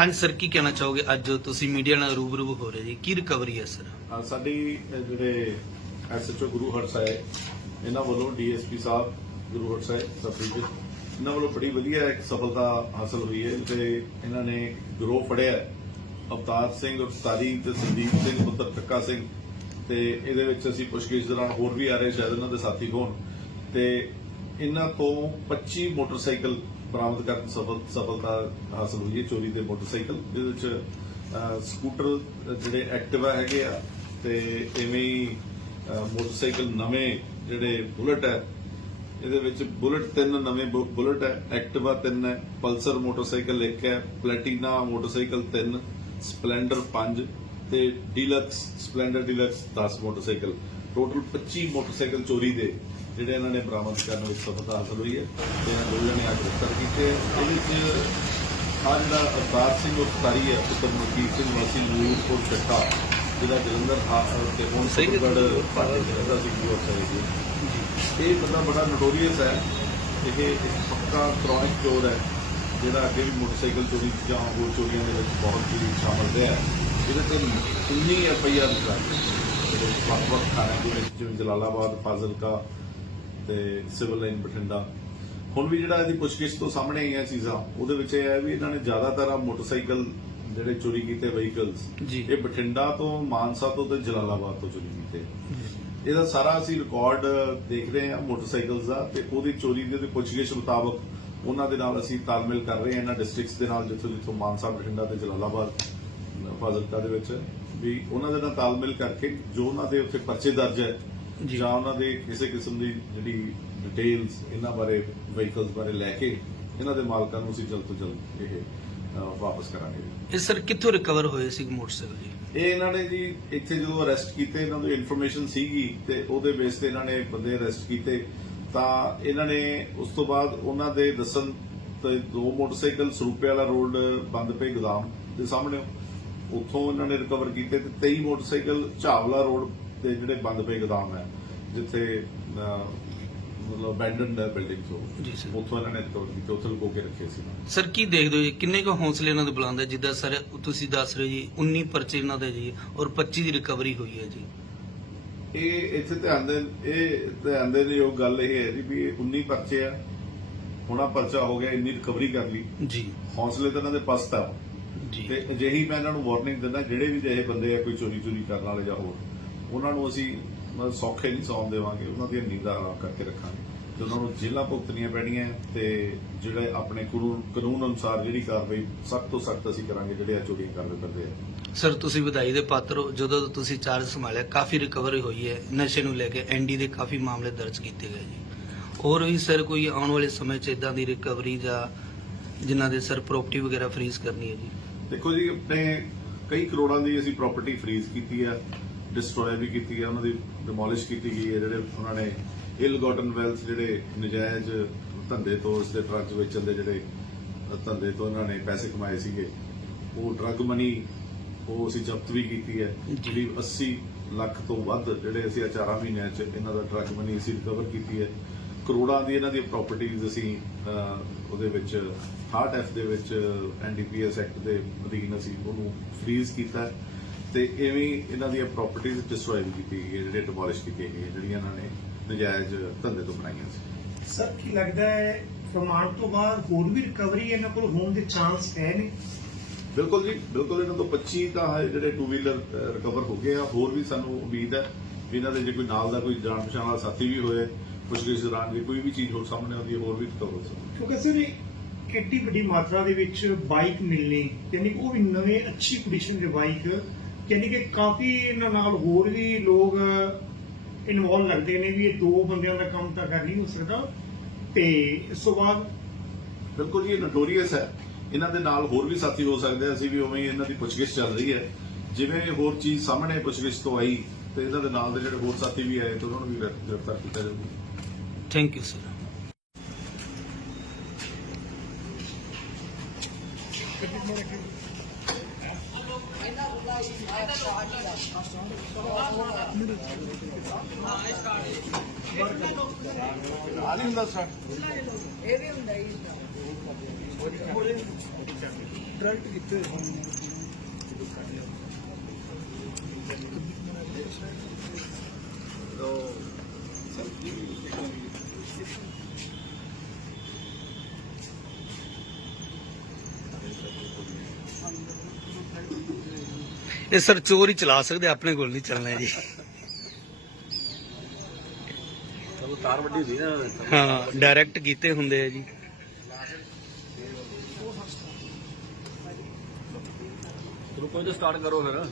ਹਾਂਜੀ ਸਰ ਕੀ ਕਹਿਣਾ ਚਾਹੋਗੇ? ਅੱਜ ਤੁਸੀਂ ਮੀਡੀਆ ਨਾਲ ਰੂਬਰੂ ਹੋ ਰਹੇ ਜੀ। ਕੀ ਰਿਕਵਰੀ ਹੈ ਸਰ? ਅ, ਸਾਡੀ ਅ, ਜਿਹੜੇ ਐਸਐਚਓ ਗੁਰੂ ਹਰਸਾਏ ਇਹਨਾਂ ਵੱਲੋਂ DSP Sahib Guru Harsahai sub division ਇਹਨਾਂ ਵੱਲੋਂ ਬੜੀ ਵਧੀਆ ਇੱਕ ਸਫਲਤਾ ਹਾਸਲ ਹੋਈ ਹੈ। ਤੇ ਇਹਨਾਂ ਨੇ ਗਰੋਹ ਫੜਿਆ ਹੈ। ਅਵਤਾਰ ਸਿੰਘ ਉਸਤਾਰੀ ਤੇ ਸੰਦੀਪ ਸਿੰਘ ਪੁੱਤਰ ਟੱਕਾ ਸਿੰਘ। ਤੇ ਇਹਦੇ ਵਿੱਚ ਅਸੀਂ ਪੁੱਛਗਿੱਛ ਦੌਰਾਨ ਹੋਰ ਵੀ ਆ ਰਹੇ ਸ਼ਾਇਦ ਇਹਨਾਂ ਦੇ ਸਾਥੀ ਹੋਣ। ਤੇ ਇਹਨਾਂ ਤੋਂ 25 ਮੋਟਰਸਾਈਕਲ ਬਰਾਮਦ ਕਰਨ ਸਫਲ ਸਫਲਤਾ ਹਾਸਲ ਹੋਈ ਹੈ ਚੋਰੀ ਦੇ ਮੋਟਰਸਾਈਕਲ, ਜਿਹਦੇ ਵਿੱਚ ਸਕੂਟਰ ਜਿਹੜੇ ਐਕਟਿਵਾ ਹੈਗੇ ਆ ਤੇ ਐਵੇਂ ਹੀ ਮੋਟਰਸਾਈਕਲ ਨਵੇਂ ਜਿਹੜੇ ਬੁਲਟ ਹੈ, ਇਹਦੇ ਵਿੱਚ ਬੁਲਟ ਤਿੰਨ ਨਵੇਂ ਬੁਲਟ ਹੈ, ਐਕਟਿਵਾ ਤਿੰਨ ਹੈ, ਪਲਸਰ ਮੋਟਰਸਾਈਕਲ ਇੱਕ ਹੈ, ਪਲੈਟੀਨਾ ਮੋਟਰਸਾਈਕਲ ਤਿੰਨ, ਸਪਲੈਂਡਰ 5 ਤੇ Deluxe, Splendor Deluxe 10 motorcycle. Total 25 motorcycle ਚੋਰੀ ਦੇ। ਜਿਹੜੇ ਇਹਨਾਂ ਨੇ ਬਰਾਮਦ ਕਰਨ ਵਿੱਚ ਸਫਲਤਾ ਹਾਸਲ ਹੋਈ ਹੈ ਤੇ ਇਹਨਾਂ ਦੋ ਜਣੇ ਅੱਜ ਗ੍ਰਿਫਤਾਰ ਕੀਤੇ ਇਹਦੇ ਵਿੱਚ ਆਹ ਜਿਹੜਾ ਅਵਤਾਰ ਸਿੰਘ ਉਸਤਾਰੀ ਹੈ ਪੁੱਤਰ ਮਲਕੀਤ ਸਿੰਘ ਵਾਸੀ ਨੂਰਪੁਰ ਚੱਟਾ ਜਿਹੜਾ ਜਲੰਧਰ ਤੇ ਹੁਣ। ਸਿੱਧਗੜ੍ਹ ਪਾਰਟੀ ਦੇ ਰਹਿੰਦਾ ਸੀ ਜੀ ਉਸਤਾਰੀ ਜੀ। ਇਹ ਬੰਦਾ ਬੜਾ ਨੋਟੋਰੀਅਸ ਹੈ। ਇਹ ਇੱਕ ਪੱਕਾ ਕ੍ਰੋਨਿਕ ਚੋਰ ਹੈ ਜਿਹੜਾ ਅੱਗੇ ਵੀ ਮੋਟਰਸਾਈਕਲ ਚੋਰੀ ਜਾਂ ਹੋਰ ਚੋਰੀਆਂ ਦੇ ਵਿੱਚ ਬਹੁਤ ਹੀ ਸ਼ਾਮਲ ਰਿਹਾ ਇਹਦੇ ਤੇ 19 ਐਫ ਆਈ ਆਰ ਜਿਹੜੇ ਵੱਖ-ਵੱਖ ਥਾਣਿਆਂ ਦੇ ਵਿੱਚ ਜਿਵੇਂ ਜਲਾਲਾਬਾਦ ਫਾਜ਼ਿਲਕਾ ਤੇ ਸਿਵਲ ਲਾਈਨ ਬਠਿੰਡਾ। ਹੁਣ ਵੀ ਜਿਹੜਾ ਇਹਦੀ ਪੁੱਛਗਿੱਛ ਤੋਂ ਸਾਹਮਣੇ ਆਈਆਂ ਚੀਜ਼ਾਂ ਉਹਦੇ ਵਿੱਚ ਇਹ ਹੈ ਵੀ ਇਹਨਾਂ ਨੇ ਜ਼ਿਆਦਾਤਰ ਆ ਮੋਟਰਸਾਈਕਲ ਜਿਹੜੇ ਚੋਰੀ ਕੀਤੇ ਵਹੀਕਲਸ। ਇਹ ਬਠਿੰਡਾ ਤੋਂ ਮਾਨਸਾ ਤੋਂ ਤੇ ਜਲਾਲਾਬਾਦ ਤੋਂ ਚੋਰੀ ਕੀਤੇ। ਇਹਦਾ ਸਾਰਾ ਅਸੀਂ ਰਿਕਾਰਡ ਦੇਖ ਰਹੇ ਹਾਂ ਮੋਟਰਸਾਈਕਲਸ ਦਾ ਤੇ ਉਹਦੀ ਚੋਰੀ ਦੇ ਤੇ ਪੁੱਛਗਿੱਛ ਮੁਤਾਬਕ ਉਹਨਾਂ ਦੇ ਨਾਲ ਅਸੀਂ ਤਾਲਮੇਲ ਕਰ ਰਹੇ ਹਾਂ ਇਹਨਾਂ ਡਿਸਟ੍ਰਿਕਟਸ ਦੇ ਨਾਲ ਜਿੱਥੋਂ ਜਿੱਥੋਂ ਮਾਨਸਾ ਬਠਿੰਡਾ ਤੇ ਜਲਾਲਾਬਾਦ ਫਾਜ਼ਿਲਕਾ ਦੇ ਵਿੱਚ ਵੀ ਉਹਨਾਂ ਦੇ ਨਾਲ ਤਾਲਮੇਲ ਕਰਕੇ ਜੋ ਉਹਨਾਂ ਦੇ ਉੱਤੇ ਪਰਚੇ ਦਰਜ ਹੈ ਜੀ। ਉਹਨਾਂ ਦੇ ਕਿਸੇ ਕਿਸਮ ਦੀ ਜਿਹੜੀ ਡਿਟੇਲਸ ਇਹਨਾਂ ਬਾਰੇ ਵਹੀਕਲਸ ਬਾਰੇ ਲੈ ਕੇ ਇਹਨਾਂ ਦੇ ਮਾਲਕਾਂ ਨੂੰ ਅਸੀਂ ਜਲਦ ਤੋਂ ਜਲਦ ਇਹ ਅ, ਵਾਪਸ ਕਰਾਂਗੇ। ਇਹ ਸਰ ਕਿੱਥੋਂ ਰਿਕਵਰ ਹੋਏ ਸੀ ਮੋਟਰਸਾਈਕਲ ਜੀ? ਇਹ ਇਹਨਾਂ ਨੇ ਜੀ ਇੱਥੇ ਜਦੋਂ ਅਰੈਸਟ ਕੀਤੇ ਇਹਨਾਂ ਨੂੰ ਇਨਫੋਰਮੇਸ਼ਨ ਸੀਗੀ ਤੇ ਉਹਦੇ ਬੇਸ ਤੇ ਇਹਨਾਂ ਨੇ ਬੰਦੇ ਅਰੈਸਟ ਕੀਤੇ। ਤਾਂ ਇਹਨਾਂ ਨੇ ਉਸ ਤੋਂ ਬਾਅਦ ਉਹਨਾਂ ਦੇ ਦੱਸਣ ਤੇ ਦੋ ਮੋਟਰਸਾਈਕਲ ਸਰੂਪੇ ਵਾਲਾ ਰੋਡ ਬੰਦ ਪੇ ਗੋਦਾਮ ਦੇ ਸਾਹਮਣੇ। ਉੱਥੋਂ ਇਹਨਾਂ ਨੇ ਰਿਕਵਰ ਕੀਤੇ ਤੇ 23 ਮੋਟਰਸਾਈਕਲ ਝਾਵਲਾ ਰੋਡ ਤੇ ਜਿਹੜੇ ਬੰਦ ਪੇ ਗੋਦਾਮ ਹੈ ਜਿੱਥੇ ਮਤਲਬ ਅਬੈਂਡਨਡ ਹੈ ਬਿਲਡਿੰਗ ਤੋਂ ਜੀ ਸਰ। ਉੱਥੋਂ ਇਹਨਾਂ ਨੇ ਰਿਕਵਰ ਕੀਤੇ ਉੱਥੇ ਲੁਕੋ ਕੇ ਰੱਖੇ ਸੀ ਸਰ ਕੀ ਦੇਖਦੇ ਹੋ ਜੀ? ਕਿੰਨੇ ਕੁ ਹੌਸਲੇ ਇਹਨਾਂ ਦੇ ਬੁਲੰਦ ਹੈ? ਜਿੱਦਾਂ ਸਰ ਤੁਸੀਂ ਦੱਸ ਰਹੇ ਹੋ ਜੀ 19 ਪਰਚੇ ਇਹਨਾਂ ਦੇ ਜੀ ਔਰ 25 ਦੀ ਰਿਕਵਰੀ ਹੋਈ ਹੈ ਜੀ। ਇਹ ਇੱਥੇ ਧਿਆਨ ਦੇ ਇਹ ਧਿਆਨ ਦੇ ਯੋਗ ਗੱਲ ਇਹ ਹੈ ਜੀ ਵੀ ਇਹ 19 ਪਰਚੇ ਆ। ਹੁਣਾ ਪਰਚਾ ਹੋ ਗਿਆ ਇੰਨੀ ਰਿਕਵਰੀ ਕਰ ਲਈ। ਜੀ। ਹੌਸਲੇ ਤਾਂ ਇਹਨਾਂ ਦੇ ਪਸਤ ਆ। ਜੀ। ਤੇ ਅਜਿਹੀ ਮੈਂ ਇਹਨਾਂ ਨੂੰ ਵਾਰਨਿੰਗ ਦਿੰਦਾ ਜਿਹੜੇ ਵੀ ਜਿਹੇ ਬੰਦੇ ਆ ਕੋਈ ਚੋਰੀ ਚੋਰੀ ਕਰਨ ਵਾਲੇ ਜਾਂ ਹੋਰ। ਉਹਨਾਂ ਨੂੰ ਅਸੀਂ ਮਤਲਬ ਸੌਖੇ ਨਹੀਂ ਸੌਣ ਦੇਵਾਂਗੇ ਉਹਨਾਂ ਦੀਆਂ ਨੀਂਦਾਂ ਹਰਾਮ ਕਰਕੇ ਰੱਖਾਂਗੇ। ਤੇ ਉਹਨਾਂ ਨੂੰ ਜੇਲ੍ਹਾਂ ਭੁਗਤਣੀਆਂ ਪੈਣੀਆਂ ਤੇ ਜਿਹੜੇ ਆਪਣੇ ਕਾਨੂੰਨ ਅਨੁਸਾਰ ਜਿਹੜੀ ਕਾਰਵਾਈ ਸਖਤ ਤੋਂ ਸਖਤ ਅਸੀਂ ਕਰਾਂਗੇ ਜਿਹੜੇ ਆ ਚੋਰੀਆਂ ਕਰਦੇ ਫਿਰਦੇ ਆ। ਸਰ ਤੁਸੀਂ ਵਧਾਈ ਦੇ ਪਾਤਰ ਹੋ। ਜਦੋਂ ਤੁਸੀਂ ਚਾਰਜ ਸੰਭਾਲਿਆ ਕਾਫੀ ਰਿਕਵਰੀ ਹੋਈ ਹੈ। ਨਸ਼ੇ ਨੂੰ ਲੈ ਕੇ ਐਨਡੀ ਦੇ ਕਾਫੀ ਮਾਮਲੇ ਦਰਜ ਕੀਤੇ ਗਏ ਜੀ। ਹੋਰ ਵੀ ਸਰ ਕੋਈ ਆਉਣ ਵਾਲੇ ਸਮੇਂ 'ਚ ਇਦਾਂ ਦੀ ਰਿਕਵਰੀ ਜਾਂ ਜਿਨ੍ਹਾਂ ਦੇ ਸਰ ਪ੍ਰਾਪਰਟੀ ਵਗੈਰਾ ਫਰੀਜ਼ ਕਰਨੀ ਹੈ ਜੀ? ਦੇਖੋ ਜੀ ਆਪਣੇ ਕਈ ਕਰੋੜਾਂ ਦੀ ਅਸੀਂ ਪ੍ਰਾਪਰਟੀ ਫਰੀਜ਼ ਕੀਤੀ ਹੈ। ਡਿਸਟਰੋਏ ਵੀ ਕੀਤੀ ਹੈ ਉਹਨਾਂ ਦੀ ਡਿਮੋਲਿਸ਼ ਕੀਤੀ ਗਈ ਹੈ ਜਿਹੜੇ ਉਹਨਾਂ ਨੇ ਇਲ ਗਾਟਨ ਵੈਲਥ ਜਿਹੜੇ ਨਜਾਇਜ਼ ਧੰਦੇ ਤੋਂ ਇਸ ਦੇ ਡਰੱਗਸ ਵੇਚਣ ਦੇ ਜਿਹੜੇ ਧੰਦੇ ਤੋਂ ਇਹਨਾਂ ਨੇ ਪੈਸੇ ਕਮਾਏ ਸੀਗੇ ਉਹ ਡਰੱਗ ਮਨੀ ਉਹ ਅਸੀਂ ਜ਼ਬਤ ਵੀ ਕੀਤੀ ਹੈ। ਜਿਹੜੀ 80 ਲੱਖ ਤੋਂ ਵੱਧ ਜਿਹੜੇ ਅਸੀਂ ਆ ਚਾਰਾਂ ਮਹੀਨਿਆਂ 'ਚ ਇਹਨਾਂ ਦਾ ਡਰੱਗ ਮਨੀ ਅਸੀਂ ਰਿਕਵਰ ਕੀਤੀ ਹੈ। ਕਰੋੜਾਂ ਦੀ ਇਹਨਾਂ ਦੀ ਪ੍ਰਾਪਰਟੀਆਂ ਅਸੀਂ ਉਹਦੇ ਵਿੱਚ 68 ਐਫ ਦੇ ਵਿੱਚ ਐਨਡੀਪੀਐਸ ਐਕਟ ਦੇ ਅਧੀਨ ਅਸੀਂ ਉਹਨੂੰ ਫ੍ਰੀਜ਼ ਕੀਤਾ ਹੈ। ਤੇ ਐਵੇਂ ਇਹਨਾਂ ਦੀਆਂ ਪ੍ਰਾਪਰਟੀਆਂ ਡਿਸਟਰੋਏ ਵੀ ਕੀਤੀ ਗਈ ਹੈ ਜਿਹੜੇ ਡਿਮੋਲਿਸ਼ ਕੀਤੀਆਂ ਗਈਆਂ ਜਿਹੜੀਆਂ ਇਹਨਾਂ ਨੇ ਨਜਾਇਜ਼ ਧੰਦੇ ਤੋਂ ਬਣਾਈਆਂ ਸੀ। ਸਰ ਕੀ ਲੱਗਦਾ ਹੈ ਪ੍ਰਮਾਣ ਤੋਂ ਬਾਅਦ ਹੋਰ ਵੀ ਰਿਕਵਰੀ ਇਹਨਾਂ ਕੋਲ ਹੋਣ ਦੇ ਚਾਂਸ ਹੈ ਨੇ ਬਿਲਕੁਲ ਜੀ ਬਿਲਕੁਲ ਇਹਨਾਂ ਤੋਂ 25 ਤਾਂ ਹੈ ਜਿਹੜੇ ਟੂ ਵੀਲਰ ਰਿਕਵਰ ਹੋ ਗਏ ਆ ਹੋਰ ਵੀ ਸਾਨੂੰ ਉਮੀਦ ਹੈ ਵੀ ਇਹਨਾਂ ਦੇ ਜੇ ਕੋਈ ਨਾਲ ਦਾ ਕੋਈ ਜਾਣ ਪਛਾਣ ਵਾਲਾ ਸਾਥੀ ਵੀ ਹੋਏ ਕੁਝ ਕਿਸ ਦੌਰਾਨ ਜੇ ਕੋਈ ਵੀ ਚੀਜ਼ ਹੋਰ ਸਾਹਮਣੇ ਆਉਂਦੀ ਹੈ ਹੋਰ ਵੀ ਰਿਕਵਰ ਹੋ ਸਕਦੀ ਕਿਉਂਕਿ ਸਰ ਐਡੀ ਵੱਡੀ ਮਾਤਰਾ ਦੇ ਵਿੱਚ ਬਾਈਕ ਮਿਲਣੀ ਯਾਨੀ ਉਹ ਵੀ ਨਵੇਂ ਅੱਛੀ ਕੰਡੀਸ਼ਨ ਦੇ ਬਾਈਕ ਯਾਨੀ ਕਿ ਕਾਫੀ ਇਹਨਾਂ ਨਾਲ ਹੋਰ ਵੀ ਲੋਕ ਇਨਵੋਲਵ ਲੱਗਦੇ ਨੇ ਵੀ ਇਹ ਦੋ ਬੰਦਿਆਂ ਦਾ ਕੰਮ ਤਾਂ ਕਰ ਨਹੀਂ ਹੋ ਸਕਦਾ। ਤੇ ਇਸ ਤੋਂ ਬਾਅਦ ਬਿਲਕੁਲ ਜੀ ਇਹ ਨੋਟੋਰੀਅਸ ਹੈ। ਇਹਨਾਂ ਦੇ ਨਾਲ ਹੋਰ ਵੀ ਸਾਥੀ ਹੋ ਸਕਦੇ ਆ ਅਸੀਂ ਵੀ ਉਵੇਂ ਹੀ ਇਹਨਾਂ ਦੀ ਪੁੱਛਗਿੱਛ ਚੱਲ ਰਹੀ ਹੈ। ਜਿਵੇਂ ਹੋਰ ਚੀਜ਼ ਸਾਹਮਣੇ ਪੁੱਛਗਿੱਛ ਤੋਂ ਆਈ ਤੇ ਇਹਨਾਂ ਦੇ ਨਾਲ ਦੇ ਜਿਹੜੇ ਹੋਰ ਸਾਥੀ ਵੀ ਆਏ ਤੇ ਉਹਨਾਂ ਨੂੰ ਵੀ ਗ੍ਰਿਫ- ਗ੍ਰਿਫਤਾਰ ਕੀਤਾ ਜਾਊਗਾ। ਥੈਂਕ ਯੂ ਸਰ ਹੁੰਦਾ ਸਰ ਇਹ ਵੀ ਹੁੰਦਾ ਹੀ ਇਹ ਸਰ ਚੋਰ ਹੀ ਚਲਾ ਸਕਦੇ ਆਪਣੇ ਕੋਲ ਨਹੀਂ ਚੱਲਣਾ ਜੀ। ਚਲੋ ਤਾਰ ਵੱਡੀ ਨਾ ਹਾਂ ਡਾਇਰੈਕਟ ਕੀਤੇ ਹੁੰਦੇ ਆ ਜੀ। ਚਲੋ ਕੋਈ ਤਾਂ ਸਟਾਰਟ ਕਰੋ ਫਿਰ।